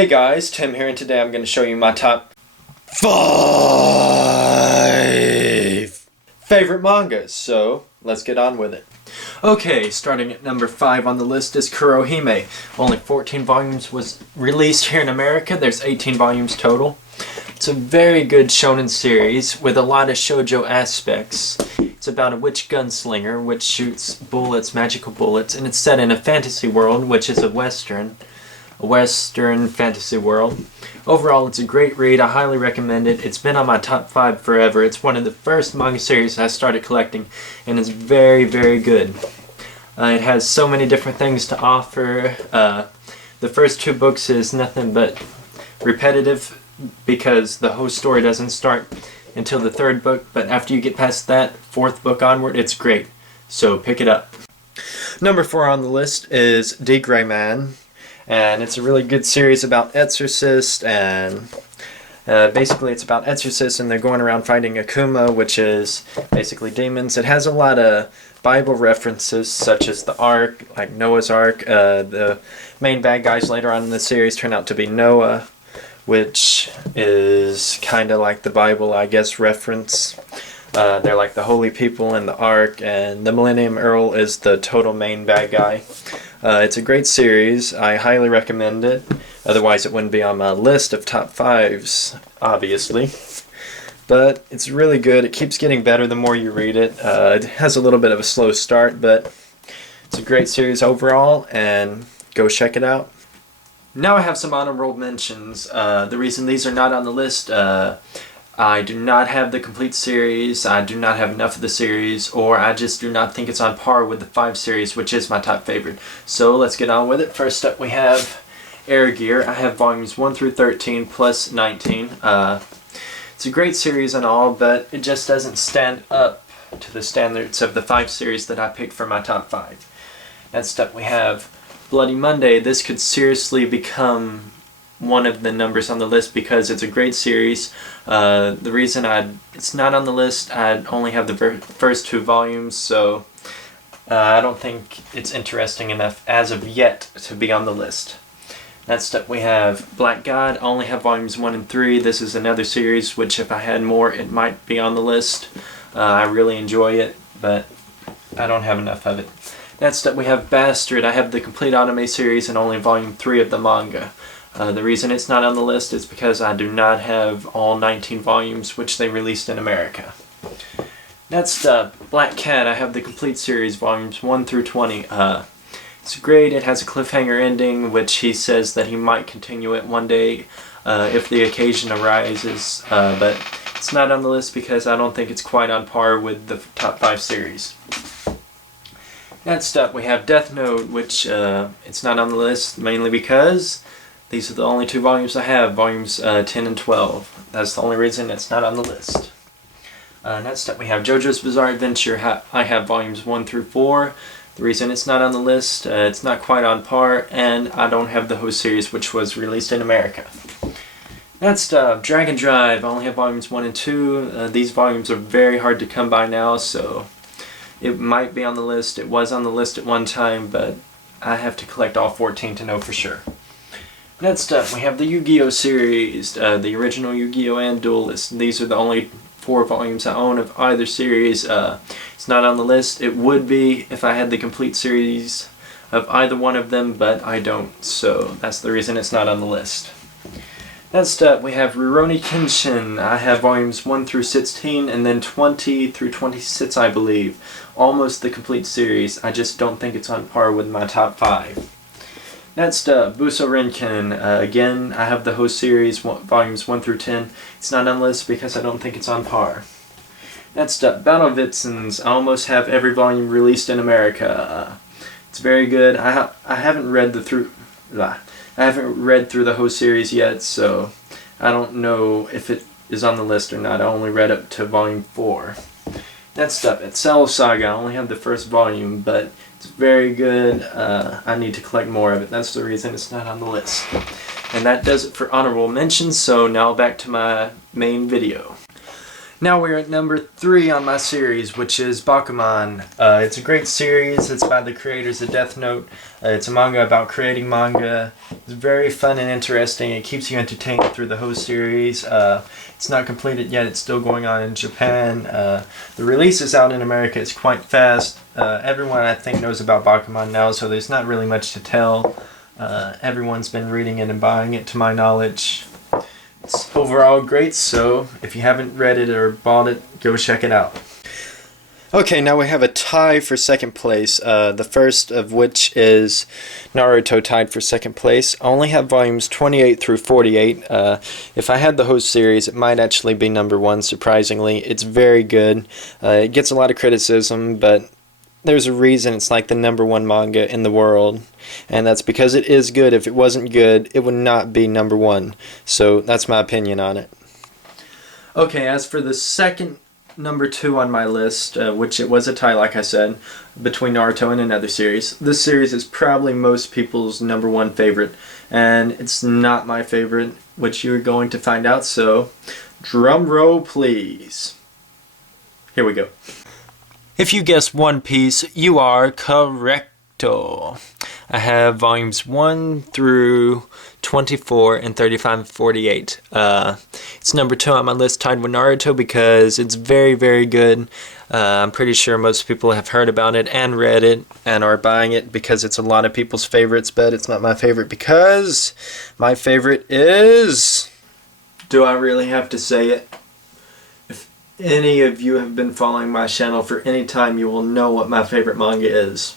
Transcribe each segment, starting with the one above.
Hey guys, Tim here, and today I'm going to show you my top 5 favorite mangas, so let's get on with it. Okay, starting at number 5 on the list is Kurohime. Only 14 volumes was released here in America. There's 18 volumes total. It's a very good shonen series with a lot of shoujo aspects. It's about a witch gunslinger which shoots bullets, magical bullets, and it's set in a fantasy world, which is a western fantasy world. Overall, it's a great read. I highly recommend it. It's been on my top 5 forever. It's one of the first manga series I started collecting, and it's very, very good. It has so many different things to offer. The first 2 books is nothing but repetitive because the whole story doesn't start until the 3rd book, but after you get past that 4th book onward, it's great. So pick it up. Number 4 on the list is D. Gray Man. And it's a really good series about exorcists, and basically it's about exorcists and they're going around fighting Akuma, which is basically demons. It has a lot of Bible references such as the Ark, like Noah's Ark. The main bad guys later on in the series turn out to be Noah, which is kind of like the Bible, I guess, reference. They're like the holy people in the Ark, and the Millennium Earl is the total main bad guy. It's a great series. I highly recommend it. Otherwise it wouldn't be on my list of top 5s, obviously. But it's really good. It keeps getting better the more you read it. It has a little bit of a slow start, but it's a great series overall, and go check it out. Now I have some honorable mentions. The reason these are not on the list, I do not have the complete series, I do not have enough of the series, or I just do not think it's on par with the 5 series, which is my top favorite. So let's get on with it. First up we have Air Gear. I have volumes 1 through 13 plus 19. It's a great series and all, but it just doesn't stand up to the standards of the 5 series that I picked for my top 5. Next up we have Bloody Monday. This could seriously become one of the numbers on the list because it's a great series. The reason it's not on the list, I only have the first 2 volumes, so I don't think it's interesting enough as of yet to be on the list. Next up we have Black God. I only have volumes 1 and 3. This is another series which if I had more it might be on the list. I really enjoy it, but I don't have enough of it. Next up we have Bastard. I have the complete anime series and only volume 3 of the manga. The reason it's not on the list is because I do not have all 19 volumes which they released in America. Next up, Black Cat. I have the complete series, volumes 1 through 20. It's great. It has a cliffhanger ending which he says that he might continue it one day if the occasion arises, but it's not on the list because I don't think it's quite on par with the top 5 series. Next up we have Death Note, which it's not on the list mainly because these are the only 2 volumes I have, volumes 10 and 12. That's the only reason it's not on the list. Next up we have JoJo's Bizarre Adventure. I have volumes 1 through 4. The reason it's not on the list, it's not quite on par, and I don't have the whole series which was released in America. Next up, Dragon Drive. I only have volumes 1 and 2. These volumes are very hard to come by now, so it might be on the list. It was on the list at one time, but I have to collect all 14 to know for sure. Next up, we have the Yu-Gi-Oh! Series, the original Yu-Gi-Oh! And Duelist. These are the only 4 volumes I own of either series. It's not on the list. It would be if I had the complete series of either one of them, but I don't, so that's the reason it's not on the list. Next up, we have Rurouni Kenshin. I have volumes 1 through 16, and then 20 through 26, I believe. Almost the complete series. I just don't think it's on par with my top 5. Next up, Buso Renkin. Again, I have the whole series, volumes 1 through 10. It's not on the list because I don't think it's on par. Next up, Battle Vixens. I almost have every volume released in America. It's very good. I haven't read through the whole series yet, so I don't know if it is on the list or not. I only read up to volume 4. Next up, at Cell Saga. I only have the first volume, but it's very good. I need to collect more of it. That's the reason it's not on the list. And that does it for honorable mentions, so now back to my main video. Now we're at number 3 on my series, which is Bakuman. It's a great series. It's by the creators of Death Note. It's a manga about creating manga. It's very fun and interesting. It keeps you entertained through the whole series. It's not completed yet. It's still going on in Japan. The release is out in America. It's quite fast. Everyone, I think, knows about Bakuman now, so there's not really much to tell. Everyone's been reading it and buying it, to my knowledge. It's overall great, so if you haven't read it or bought it, go check it out. Okay, now we have a tie for second place, the first of which is Naruto tied for second place. I only have volumes 28 through 48. If I had the whole series, it might actually be number 1, surprisingly. It's very good. It gets a lot of criticism, but there's a reason it's like the number 1 manga in the world, and that's because it is good. If it wasn't good, it would not be number 1. So that's my opinion on it. Okay, as for the second number 2 on my list, which it was a tie, like I said, between Naruto and another series. This series is probably most people's number 1 favorite, and it's not my favorite, which you're going to find out, so drum roll please. Here we go. If you guessed One Piece, you are correcto. I have volumes 1 through 24 and 35 and 48. It's number 2 on my list, tied with Naruto, because it's very, very good. I'm pretty sure most people have heard about it and read it and are buying it because it's a lot of people's favorites, but it's not my favorite because my favorite is... Do I really have to say it? Any of you have been following my channel for any time, you will know what my favorite manga is.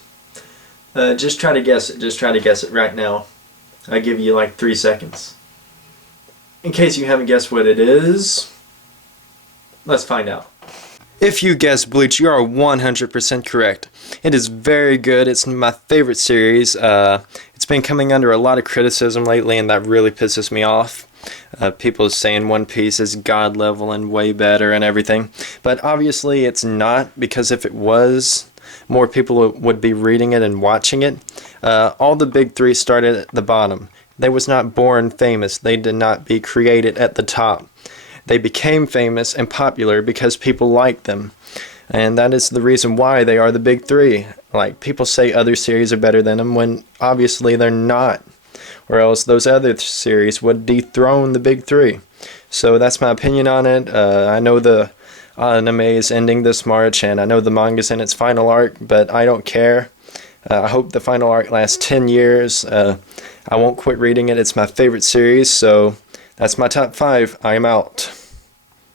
Just try to guess it. Just try to guess it right now. I'll give you like 3 seconds. In case you haven't guessed what it is, let's find out. If you guessed Bleach, you are 100% correct. It is very good. It's my favorite series. It's been coming under a lot of criticism lately, and that really pisses me off. People saying One Piece is god level and way better and everything, but obviously it's not, because if it was, more people would be reading it and watching it. All the big 3 started at the bottom. They was not born famous. They did not be created at the top. They became famous and popular because people liked them, and that is the reason why they are the big 3. Like, people say other series are better than them when obviously they're not, or else those other series would dethrone the big 3. So that's my opinion on it. I know the anime is ending this March, and I know the manga's in its final arc, but I don't care. I hope the final arc lasts 10 years. I won't quit reading it. It's my favorite series, so that's my top 5. I am out.